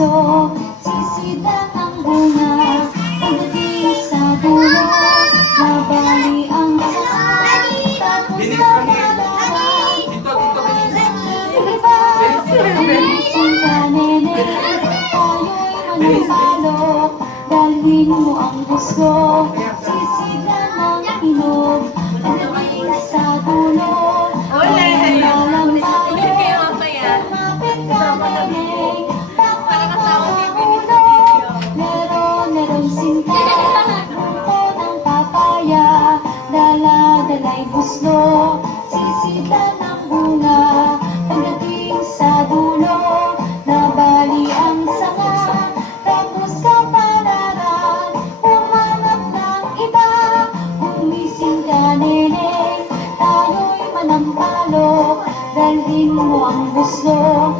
buslo, sisidan ang bunga. Pagdating sa dulo, nabali ang sanga. Tapos kapalaran, iba, alising ka nene. Tayo'y manumbalok, dalhin mo ang buslo, sisidan ang inog. Pagdating sa dulo, walang tayo. Lumapit ka nene, merong sinta, buko ng papaya, dala-dala'y buslo, sisitan ng bunga. Pagdating sa dulo, nabali ang sanga. Tapos kapalaran, humanap ng iba. Gumising ka nene, tayo'y manampalok, dalhin mo ang buslo,